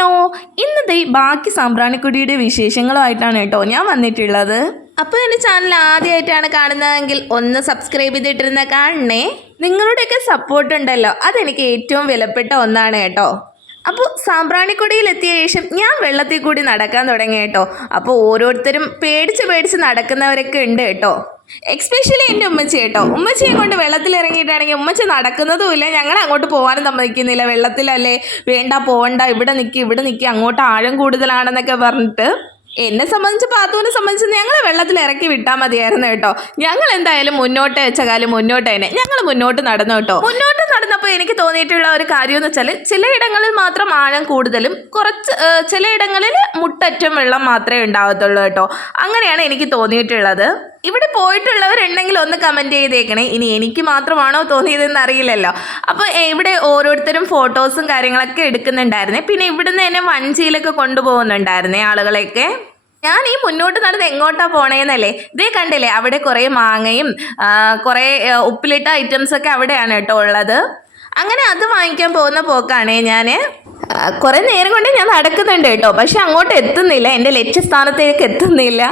Hello, ഇന്നത്തെ ബാക്കി സാമ്പ്രാണിക്കൊടിയുടെ വിശേഷങ്ങളുമായിട്ടാണ് കേട്ടോ ഞാൻ വന്നിട്ടുള്ളത്. അപ്പോൾ എൻ്റെ ചാനൽ ആദ്യമായിട്ടാണ് കാണുന്നതെങ്കിൽ ഒന്ന് സബ്സ്ക്രൈബ് ചെയ്തിട്ടിരുന്ന കാണണേ. നിങ്ങളുടെയൊക്കെ സപ്പോർട്ട് ഉണ്ടല്ലോ, അതെനിക്ക് ഏറ്റവും വിലപ്പെട്ട ഒന്നാണ് കേട്ടോ. അപ്പോൾ സാമ്പ്രാണിക്കൊടിയിലെത്തിയ ശേഷം ഞാൻ വെള്ളത്തിൽ കൂടി നടക്കാൻ തുടങ്ങി കേട്ടോ. അപ്പോൾ ഓരോരുത്തരും പേടിച്ച് നടക്കുന്നവരൊക്കെ ഉണ്ട് കേട്ടോ. എക്സ്പെഷ്യലി എൻ്റെ ഉമ്മച്ചി കേട്ടോ. ഉമ്മച്ചിയെ കൊണ്ട് വെള്ളത്തിൽ ഇറങ്ങിയിട്ടാണെങ്കിൽ ഉമ്മച്ചി നടക്കുന്നതുമില്ല, ഞങ്ങൾ അങ്ങോട്ട് പോകാനും സമ്മതിക്കുന്നില്ല. വെള്ളത്തിലല്ലേ, വേണ്ട പോകണ്ട, ഇവിടെ നിൽക്കി അങ്ങോട്ട് ആഴം കൂടുതലാണെന്നൊക്കെ പറഞ്ഞിട്ട് എന്നെ സംബന്ധിച്ച് പാത്തുവിനെ സംബന്ധിച്ച് ഞങ്ങളെ വെള്ളത്തിൽ ഇറക്കി വിട്ടാൽ മതിയായിരുന്നു കേട്ടോ. ഞങ്ങൾ എന്തായാലും മുന്നോട്ട് വെച്ച കാലം മുന്നോട്ട് തന്നെ ഞങ്ങൾ മുന്നോട്ട് നടന്നു കേട്ടോ. മുന്നോട്ട് നടന്നപ്പോൾ എനിക്ക് തോന്നിയിട്ടുള്ള ഒരു കാര്യം എന്ന് വെച്ചാൽ ചിലയിടങ്ങളിൽ മാത്രം ആഴം കൂടുതലും ചിലയിടങ്ങളിൽ മുട്ടറ്റം വെള്ളം മാത്രമേ ഉണ്ടാകത്തുള്ളൂ കേട്ടോ. അങ്ങനെയാണ് എനിക്ക് തോന്നിയിട്ടുള്ളത്. ഇവിടെ പോയിട്ടുള്ളവരുണ്ടെങ്കിൽ ഒന്ന് കമൻറ്റ് ചെയ്തേക്കണേ. ഇനി എനിക്ക് മാത്രമാണോ തോന്നിയതെന്ന് അറിയില്ലല്ലോ. അപ്പോൾ ഇവിടെ ഓരോരുത്തരും ഫോട്ടോസും കാര്യങ്ങളൊക്കെ എടുക്കുന്നുണ്ടായിരുന്നേ. പിന്നെ ഇവിടുന്ന് തന്നെ വഞ്ചിയിലൊക്കെ കൊണ്ടുപോകുന്നുണ്ടായിരുന്നേ ആളുകളെയൊക്കെ. ഞാൻ ഈ മുന്നോട്ട് നടന്ന് എങ്ങോട്ടാണ് പോണേന്നല്ലേ, ഇതേ കണ്ടില്ലേ, അവിടെ കുറേ മാങ്ങയും കുറേ ഉപ്പിലിട്ട ഐറ്റംസൊക്കെ അവിടെയാണ് കേട്ടോ ഉള്ളത്. അങ്ങനെ അത് വാങ്ങിക്കാൻ പോകുന്ന പോക്കാണേ ഞാൻ. കുറേ നേരം കൊണ്ട് ഞാൻ നടക്കുന്നുണ്ട് കേട്ടോ, പക്ഷെ അങ്ങോട്ട് എത്തുന്നില്ല, എൻ്റെ ലക്ഷ്യസ്ഥാനത്തേക്ക് എത്തുന്നില്ല.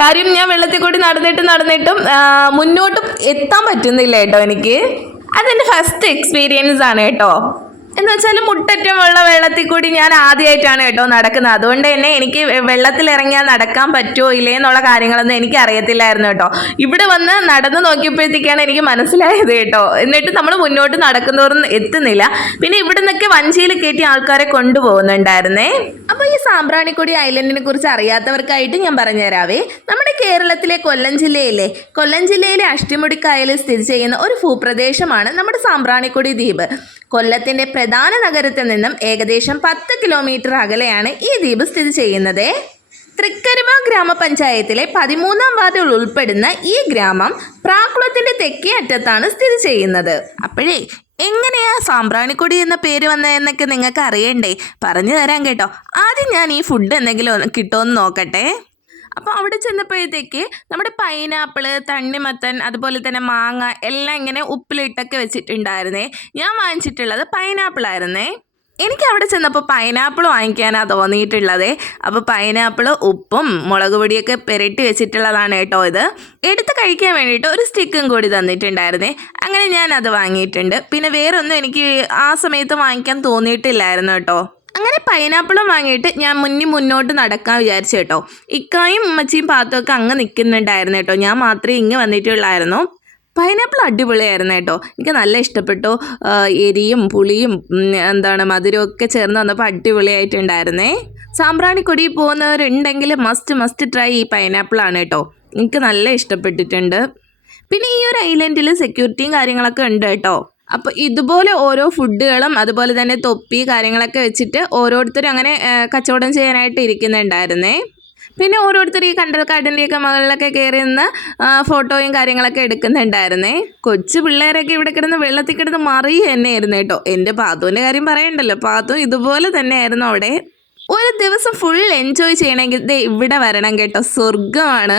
കാര്യം ഞാൻ വെള്ളത്തിൽ കൂടി നടന്നിട്ടും മുന്നോട്ട് എത്താൻ പറ്റുന്നില്ല കേട്ടോ. എനിക്ക് അതെൻ്റെ ഫസ്റ്റ് എക്സ്പീരിയൻസ് ആണ് കേട്ടോ. എന്ന് വെച്ചാൽ മുട്ടറ്റമുള്ള വെള്ളത്തിൽ കൂടി ഞാൻ ആദ്യമായിട്ടാണ് കേട്ടോ നടക്കുന്നത്. അതുകൊണ്ട് തന്നെ എനിക്ക് വെള്ളത്തിൽ ഇറങ്ങിയാൽ നടക്കാൻ പറ്റുമോ ഇല്ലേ എന്നുള്ള കാര്യങ്ങളൊന്നും എനിക്ക് അറിയത്തില്ലായിരുന്നു കേട്ടോ. ഇവിടെ വന്ന് നടന്ന് നോക്കിയപ്പോഴത്തേക്കാണ് എനിക്ക് മനസ്സിലായത് കേട്ടോ. എന്നിട്ട് നമ്മൾ മുന്നോട്ട് നടക്കുന്നവരും എത്തുന്നില്ല. പിന്നെ ഇവിടെ നിന്നൊക്കെ വഞ്ചിയിൽ കയറ്റി ആൾക്കാരെ കൊണ്ടുപോകുന്നുണ്ടായിരുന്നേ. അപ്പോൾ ഈ സാമ്പ്രാണിക്കൊടി ഐലൻഡിനെ കുറിച്ച് അറിയാത്തവർക്കായിട്ട് ഞാൻ പറഞ്ഞുതരാവേ. നമ്മുടെ കേരളത്തിലെ കൊല്ലം ജില്ലയിലെ അഷ്ടിമുടിക്കായലിൽ സ്ഥിതി ചെയ്യുന്ന ഒരു ഭൂപ്രദേശമാണ് നമ്മുടെ സാമ്പ്രാണിക്കൊടി ദ്വീപ്. കൊല്ലത്തിൻ്റെ പ്രധാന നഗരത്തിൽ നിന്നും ഏകദേശം 10 കിലോമീറ്റർ അകലെയാണ് ഈ ദ്വീപ് സ്ഥിതി ചെയ്യുന്നത്. തൃക്കരിമ ഗ്രാമപഞ്ചായത്തിലെ 13ാം വാർഡിൽ ഉൾപ്പെടുന്ന ഈ ഗ്രാമം പ്രാക്കുളത്തിൻ്റെ തെക്കേ അറ്റത്താണ് സ്ഥിതി ചെയ്യുന്നത്. അപ്പോഴേ എങ്ങനെയാ സാമ്പ്രാണിക്കൊടി എന്ന പേര് വന്നതെന്നൊക്കെ നിങ്ങൾക്ക് അറിയണ്ടേ? പറഞ്ഞു തരാം കേട്ടോ. ആദ്യം ഞാൻ ഈ ഫുഡ് എന്തെങ്കിലും കിട്ടുമെന്ന് നോക്കട്ടെ. അപ്പോൾ അവിടെ ചെന്നപ്പോഴത്തേക്ക് നമ്മുടെ പൈനാപ്പിള്, തണ്ണിമത്തൻ, അതുപോലെ തന്നെ മാങ്ങ എല്ലാം ഇങ്ങനെ ഉപ്പിലിട്ടൊക്കെ വെച്ചിട്ടുണ്ടായിരുന്നേ. ഞാൻ വാങ്ങിച്ചിട്ടുള്ളത് പൈനാപ്പിളായിരുന്നേ. എനിക്ക് അവിടെ ചെന്നപ്പോൾ പൈനാപ്പിൾ വാങ്ങിക്കാനാണ് തോന്നിയിട്ടുള്ളത്. അപ്പോൾ പൈനാപ്പിൾ ഉപ്പും മുളക് പൊടിയൊക്കെ പുരട്ടി വെച്ചിട്ടുള്ളതാണ് കേട്ടോ. ഇത് എടുത്ത് കഴിക്കാൻ വേണ്ടിയിട്ട് ഒരു സ്റ്റിക്കും കൂടി തന്നിട്ടുണ്ടായിരുന്നേ. അങ്ങനെ ഞാൻ അത് വാങ്ങിയിട്ടുണ്ട്. പിന്നെ വേറൊന്നും എനിക്ക് ആ സമയത്ത് വാങ്ങിക്കാൻ തോന്നിയിട്ടില്ലായിരുന്നു കേട്ടോ. അങ്ങനെ പൈനാപ്പിളും വാങ്ങിയിട്ട് ഞാൻ മുന്നോട്ട് നടക്കാൻ വിചാരിച്ചു കേട്ടോ. ഇക്കായും ഉമ്മച്ചിയും പാത്തുമൊക്കെ അങ്ങ് നിൽക്കുന്നുണ്ടായിരുന്നു കേട്ടോ. ഞാൻ മാത്രമേ ഇങ്ങ് വന്നിട്ടുള്ളായിരുന്നു. പൈനാപ്പിൾ അടിപൊളിയായിരുന്നു കേട്ടോ. എനിക്ക് നല്ല ഇഷ്ടപ്പെട്ടു. എരിയും പുളിയും മധുരവും ഒക്കെ ചേർന്ന് വന്നപ്പോൾ അടിപൊളിയായിട്ടുണ്ടായിരുന്നേ. സാമ്പ്രാണിക്കൊടി പോകുന്നവരുണ്ടെങ്കിൽ മസ്റ്റ് ട്രൈ ഈ പൈനാപ്പിളാണ് കേട്ടോ. എനിക്ക് നല്ല ഇഷ്ടപ്പെട്ടിട്ടുണ്ട്. പിന്നെ ഈ ഒരു ഐലൻഡിൽ സെക്യൂരിറ്റിയും കാര്യങ്ങളൊക്കെ ഉണ്ട് കേട്ടോ. അപ്പോൾ ഇതുപോലെ ഓരോ ഫുഡുകളും അതുപോലെ തന്നെ തൊപ്പി കാര്യങ്ങളൊക്കെ വെച്ചിട്ട് ഓരോരുത്തരും അങ്ങനെ കച്ചവടം ചെയ്യാനായിട്ട് ഇരിക്കുന്നുണ്ടായിരുന്നേ. പിന്നെ ഓരോരുത്തർ ഈ കണ്ടൽക്കാടിൻ്റെയൊക്കെ മുകളിലൊക്കെ കയറി നിന്ന് ഫോട്ടോയും കാര്യങ്ങളൊക്കെ എടുക്കുന്നുണ്ടായിരുന്നേ. കൊച്ചു പിള്ളേരൊക്കെ ഇവിടെ കിടന്ന് വെള്ളത്തിൽ കിടന്ന് മറിയുക തന്നെയായിരുന്നു കേട്ടോ. എൻ്റെ പാത്തുവിൻ്റെ കാര്യം പറയണ്ടല്ലോ, പാത്തു ഇതുപോലെ തന്നെയായിരുന്നു അവിടെ. ഒരു ദിവസം ഫുൾ എൻജോയ് ചെയ്യണമെങ്കിൽ ഇവിടെ വരണം കേട്ടോ, സ്വർഗമാണ്.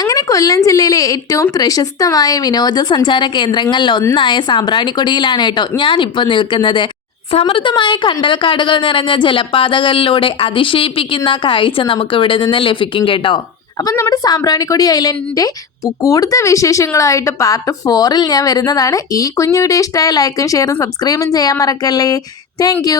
അങ്ങനെ കൊല്ലം ജില്ലയിലെ ഏറ്റവും പ്രശസ്തമായ വിനോദസഞ്ചാര കേന്ദ്രങ്ങളിൽ ഒന്നായ സാമ്പ്രാണിക്കൊടിയിലാണ് കേട്ടോ ഞാനിപ്പോൾ നിൽക്കുന്നത്. സമൃദ്ധമായ കണ്ടൽക്കാടുകൾ നിറഞ്ഞ ജലപാതകളിലൂടെ അതിശയിപ്പിക്കുന്ന കാഴ്ച നമുക്ക് ഇവിടെ നിന്ന് ലഭിക്കും കേട്ടോ. അപ്പം നമ്മുടെ സാമ്പ്രാണിക്കൊടി ഐലൻഡിൻ്റെ കൂടുതൽ വിശേഷങ്ങളായിട്ട് പാർട്ട് 4 ഞാൻ വരുന്നതാണ്. ഈ കുഞ്ഞു വീഡിയോ ഇഷ്ടമായ ലൈക്കും ഷെയറും സബ്സ്ക്രൈബും ചെയ്യാൻ മറക്കല്ലേ. താങ്ക്